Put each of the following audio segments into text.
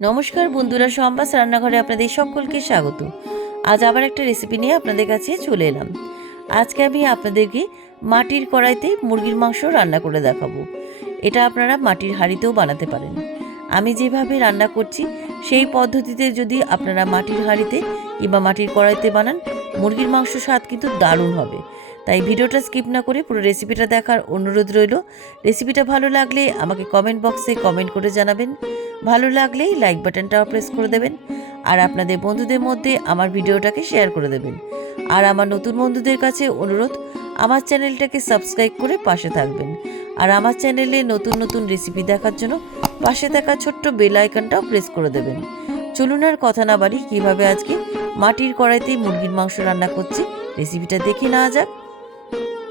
নমস্কার বন্ধুরা, সম্বাস রান্নাঘরে আপনাদের সকলকে স্বাগত। আজ আবার একটা রেসিপি নিয়ে আপনাদের কাছে চলে এলাম। আজকে আমি আপনাদেরকে মাটির কড়াইতে মুরগির মাংস রান্না করে দেখাবো। এটা আপনারা মাটির হাঁড়িতেও বানাতে পারেন। আমি যেভাবে রান্না করছি সেই পদ্ধতিতে যদি আপনারা মাটির হাঁড়িতে কিংবা মাটির কড়াইতে বানান, মুরগির মাংস স্বাদ কিন্তু দারুণ হবে। তাই ভিডিওটা স্কিপ না করে পুরো রেসিপিটা দেখার অনুরোধ রইল। রেসিপিটা ভালো লাগলে আমাকে কমেন্ট বক্সে কমেন্ট করে জানাবেন। ভালো লাগলেই লাইক বাটনটাও প্রেস করে দেবেন, আর আপনাদের বন্ধুদের মধ্যে আমার ভিডিওটাকে শেয়ার করে দেবেন। আর আমার নতুন বন্ধুদের কাছে অনুরোধ, আমার চ্যানেলটাকে সাবস্ক্রাইব করে পাশে থাকবেন। আর আমার চ্যানেলে নতুন নতুন রেসিপি দেখার জন্য পাশে থাকা ছোট্ট বেল আইকনটাও প্রেস করে দেবেন। চলুন আর কথা না বাড়ি, কীভাবে আজকে মাটির কড়াইতে মুরগির মাংস রান্না করছি রেসিপিটা দেখে নেওয়া যাক।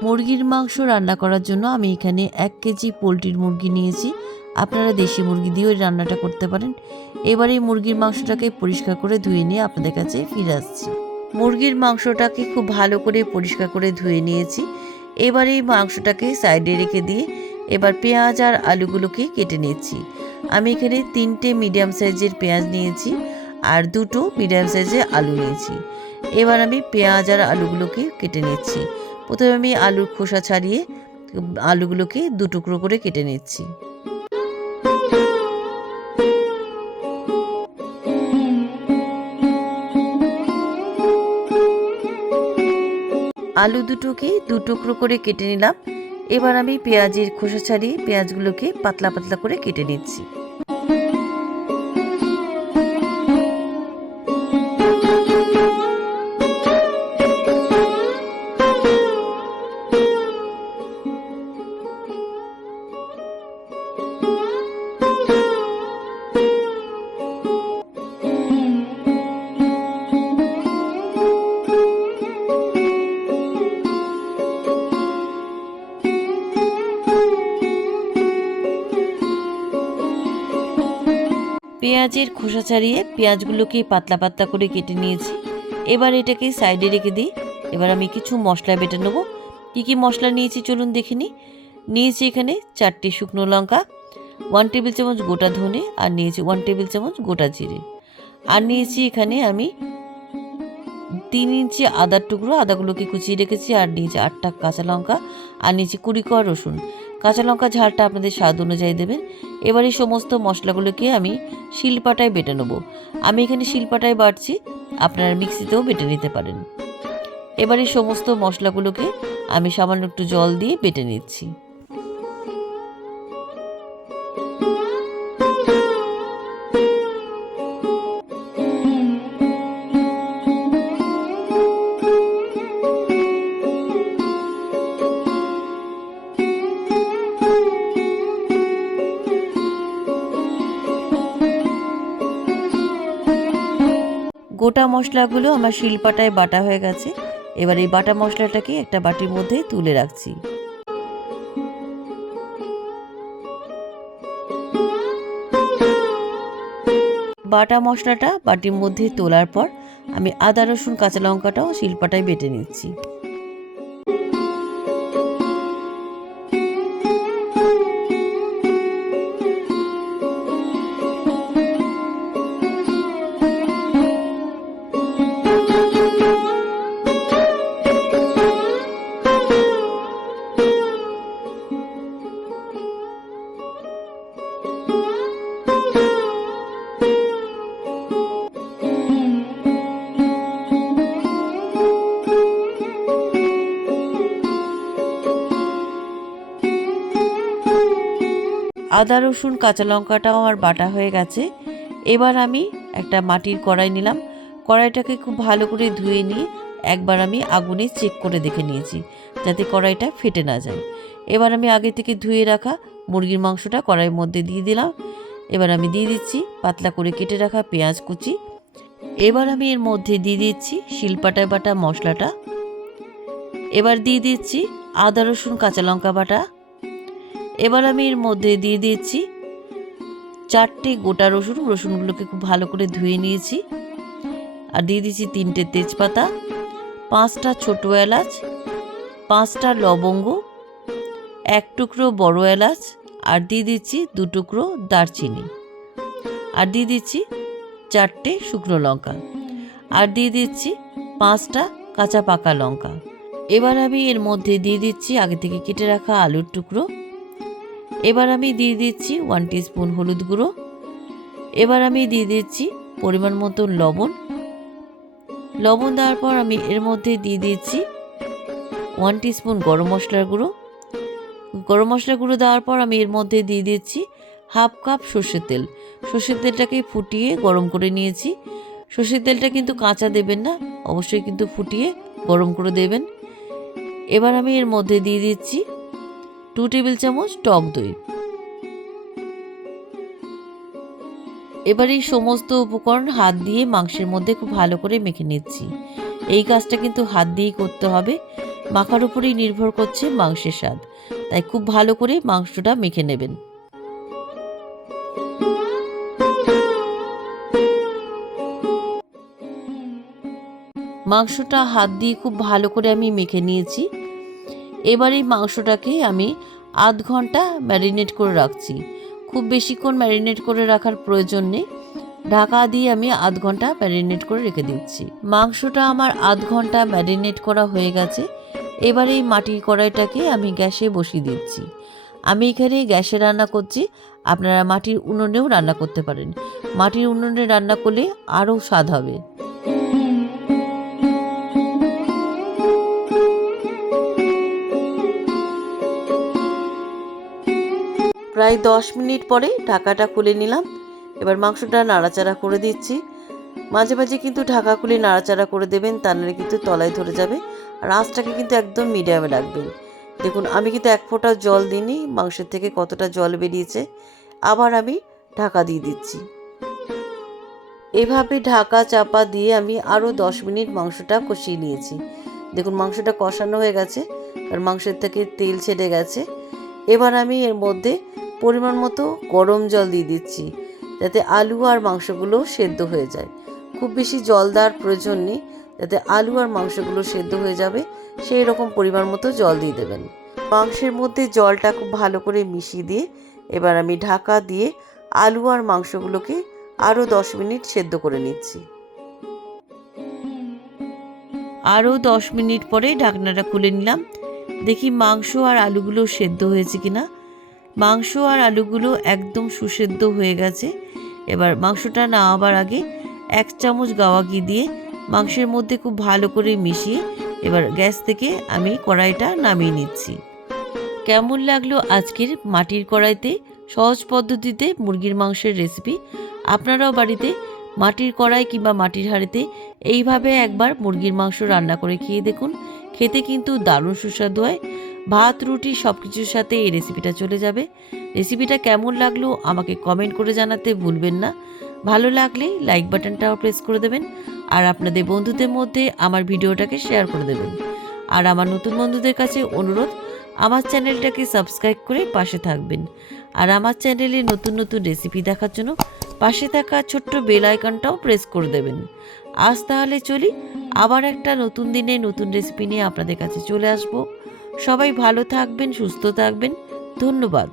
মুরগির মাংস রান্না করার জন্য আমি এখানে 1 কেজি পোলট্রির মুরগি নিয়েছি। আপনারা দেশি মুরগি দিয়েও এই রান্নাটা করতে পারেন। এবারে মুরগির মাংসটাকে পরিষ্কার করে ধুয়ে নিয়ে আপনাদের কাছে ফিরে আসছি। মুরগির মাংসটাকে খুব ভালো করে পরিষ্কার করে ধুয়ে নিয়েছি। এবারে এই মাংসটাকে সাইডে রেখে দিয়ে এবার পেঁয়াজ আর আলুগুলোকে কেটে নিয়েছি। আমি এখানে 3টে মিডিয়াম সাইজের পেঁয়াজ নিয়েছি আর 2টো মিডিয়াম সাইজের আলু নিয়েছি। এবার আমি পেঁয়াজ আর আলুগুলোকে কেটে নিচ্ছি। প্রথমে আমি আলুর খোসা ছাড়িয়ে আলুগুলোকে 2 টুকরো করে কেটে নিচ্ছি। আলু দুটোকে 2 টুকরো করে কেটে নিলাম। এবার আমি পেঁয়াজের খোসা ছাড়িয়ে পেঁয়াজগুলোকে পাতলা পাতলা করে কেটে নিচ্ছি। পেঁয়াজের খোসা ছাড়িয়ে পেঁয়াজগুলোকে পাতলা পাতলা করে কেটে নিয়েছি। এবার এটাকে সাইডে রেখে দিই। এবার আমি কিছু মশলা বেটে নেবো। কী কী মশলা নিয়েছি চলুন দেখে নিই। নিয়েছি এখানে 4টে শুকনো লঙ্কা, 1 টেবিল চামচ গোটা ধনে, আর নিয়েছি 1 টেবিল চামচ গোটা জিরে, আর নিয়েছি এখানে আমি 3 ইঞ্চি আদার টুকরো, আদাগুলোকে কুচিয়ে রেখেছি, আর নিয়েছি 8টা কাঁচা লঙ্কা, আর নিয়েছি 20 কোয়া রসুন। কাঁচা লঙ্কা ঝালটা আপনাদের স্বাদ অনুযায়ী দেবেন। এবার এই সমস্ত মশলাগুলোকে আমি শিলপাটায় বেটে নেব। আমি এখানে শিলপাটায় বাটছি, আপনারা মিক্সিতেও বেটে নিতে পারেন। এবার এই সমস্ত মশলাগুলোকে আমি সামান্য একটু জল দিয়ে বেটে নিচ্ছি। গোটা মশলাগুলো আমার শিলপাটায় বাটা হয়ে গেছে। এবার এই বাটা মশলাটাকে একটা বাটির মধ্যে তুলে রাখছি। বাটা মশলাটা বাটির মধ্যে তোলার পর আমি আদা রসুন কাঁচা লঙ্কাটাও শিলপাটায় বেটে নিচ্ছি। আদা রসুন কাঁচা লঙ্কাটাও আমার বাটা হয়ে গেছে। এবার আমি একটা মাটির কড়াই নিলাম। কড়াইটাকে খুব ভালো করে ধুয়ে নিয়ে একবার আমি আগুনে চেক করে দেখে নিয়েছি যাতে কড়াইটা ফেটে না যায়। এবার আমি আগে থেকে ধুয়ে রাখা মুরগির মাংসটা কড়াইয়ের মধ্যে দিয়ে দিলাম। এবার আমি দিয়ে দিচ্ছি পাতলা করে কেটে রাখা পেঁয়াজ কুচি। এবার আমি এর মধ্যে দিয়ে দিচ্ছি শিলপাটায় বাটা মশলাটা। এবার দিয়ে দিচ্ছি আদা রসুন কাঁচা লঙ্কা বাটা। এবার আমি এর মধ্যে দিয়ে দিচ্ছি 4টে গোটা রসুন, রসুনগুলোকে খুব ভালো করে ধুয়ে নিয়েছি। আর দিয়ে দিচ্ছি 3টে তেজপাতা, 5টা ছোটো এলাচ, 5টা লবঙ্গ, 1 টুকরো বড় এলাচ, আর দিয়ে দিচ্ছি 2 টুকরো দারচিনি। আর দিয়ে দিচ্ছি 4টে শুকনো লঙ্কা, আর দিয়ে দিচ্ছি 5টা কাঁচা পাকা লঙ্কা। এবার আমি এর মধ্যে দিয়ে দিচ্ছি আগে থেকে কেটে রাখা আলুর টুকরো। এবার আমি দিয়ে দিচ্ছি 1 টিস্পুন হলুদ গুঁড়ো। এবার আমি দিয়ে দিচ্ছি পরিমাণ মতো লবণ। লবণ দেওয়ার পর আমি এর মধ্যে দিয়ে দিচ্ছি 1 টিস্পুন গরম মশলার গুঁড়ো। গরম মশলা গুঁড়ো দেওয়ার পর আমি এর মধ্যে দিয়ে দিচ্ছি 1/2 কাপ সর্ষের তেল। সর্ষের তেলটাকে ফুটিয়ে গরম করে নিয়েছি। সর্ষের তেলটা কিন্তু কাঁচা দেবেন না, অবশ্যই কিন্তু ফুটিয়ে গরম করে দেবেন। এবার আমি এর মধ্যে দিয়ে দিচ্ছি 2 টেবিল চামচ টক দই। এবার এই সমস্ত উপকরণ হাত দিয়ে মাংসের মধ্যে খুব ভালো করে মেখে নিচ্ছি। এই কাজটা কিন্তু হাত দিয়েই করতে হবে, মাখার উপরেই নির্ভর করছে মাংসের স্বাদ, তাই খুব ভালো করে মাংসটা মেখে নেবেন। মাংসটা হাত দিয়ে খুব ভালো করে আমি মেখে নিয়েছি। এবার এই মাংসটাকে আমি 1/2 ঘন্টা ম্যারিনেট করে রাখছি। খুব বেশিক্ষণ ম্যারিনেট করে রাখার প্রয়োজন নেই, ঢাকা দিয়ে আমি 1/2 ঘন্টা ম্যারিনেট করে রেখে দিচ্ছি। মাংসটা আমার 1/2 ঘন্টা ম্যারিনেট করা হয়ে গেছে। এবার এই মাটির কড়াইটাকে আমি গ্যাসে বসিয়ে দিচ্ছি। আমি এখানে গ্যাসে রান্না করছি, আপনারা মাটির উনুনেও রান্না করতে পারেন। মাটির উনুনে রান্না করলে আরও স্বাদ হবে। প্রায় 10 মিনিট পরে ঢাকাটা খুলে নিলাম। এবার মাংসটা নাড়াচাড়া করে দিচ্ছি। মাঝে মাঝে কিন্তু ঢাকা খুলে নাড়াচাড়া করে দেবেন, তা নাহলে কিন্তু তলায় ধরে যাবে। আর আঁচটাকে কিন্তু একদম মিডিয়ামে রাখবেন। দেখুন আমি কিন্তু 1 ফোঁটা জল দিইনি, মাংসের থেকে কতটা জল বেরিয়েছে। আবার আমি ঢাকা দিয়ে দিচ্ছি। এভাবে ঢাকা চাপা দিয়ে আমি আরও 10 মিনিট মাংসটা কষিয়ে নিয়েছি। দেখুন মাংসটা কষানো হয়ে গেছে, আর মাংসের থেকে তেল ছেড়ে গেছে। এবার আমি এর মধ্যে পরিমাণ মতো গরম জল দিয়ে দিচ্ছি, যাতে আলু আর মাংসগুলো সেদ্ধ হয়ে যায়। খুব বেশি জল দেওয়ার প্রয়োজন নেই, যাতে আলু আর মাংসগুলো সেদ্ধ হয়ে যাবে সেই রকম পরিমাণ মতো জল দিয়ে দেবেন। মাংসের মধ্যে জলটা খুব ভালো করে মিশিয়ে দিয়ে এবার আমি ঢাকা দিয়ে আলু আর মাংসগুলোকে আরও 10 মিনিট সেদ্ধ করে নিচ্ছি। আরও 10 মিনিট পরে ঢাকনাটা খুলে নিলাম। দেখি মাংস আর আলুগুলো সেদ্ধ হয়েছে কিনা। মাংস আর আলুগুলো একদম সুসেদ্ধ হয়ে গেছে। এবার মাংসটা নামাবার আগে 1 চামচ গাওয়া ঘি দিয়ে মাংসের মধ্যে খুব ভালো করে মিশিয়ে এবার গ্যাস থেকে আমি কড়াইটা নামিয়ে নিচ্ছি। কেমন লাগলো আজকের মাটির কড়াইতে সহজ পদ্ধতিতে মুরগির মাংসের রেসিপি? আপনারাও বাড়িতে মাটির কড়াই কিংবা মাটির হাঁড়িতে এইভাবে একবার মুরগির মাংস রান্না করে খেয়ে দেখুন। খেতে কিন্তু দারুণ সুস্বাদু হয়। ভাত রুটি সব কিছুর সাথে এই রেসিপিটা চলে যাবে। রেসিপিটা কেমন লাগলো আমাকে কমেন্ট করে জানাতে ভুলবেন না। ভালো লাগলে লাইক বাটনটাও প্রেস করে দেবেন, আর আপনাদের বন্ধুদের মধ্যে আমার ভিডিওটাকে শেয়ার করে দেবেন। আর আমার নতুন বন্ধুদের কাছে অনুরোধ, আমার চ্যানেলটাকে সাবস্ক্রাইব করে পাশে থাকবেন। আর আমার চ্যানেলে নতুন নতুন রেসিপি দেখার জন্য পাশে থাকা ছোট্ট বেল আইকনটাও প্রেস করে দেবেন। আজ তাহলে চলি, আবার একটা নতুন দিনে নতুন রেসিপি নিয়ে আপনাদের কাছে চলে আসব। সবাই ভালো থাকবেন, সুস্থ থাকবেন। ধন্যবাদ।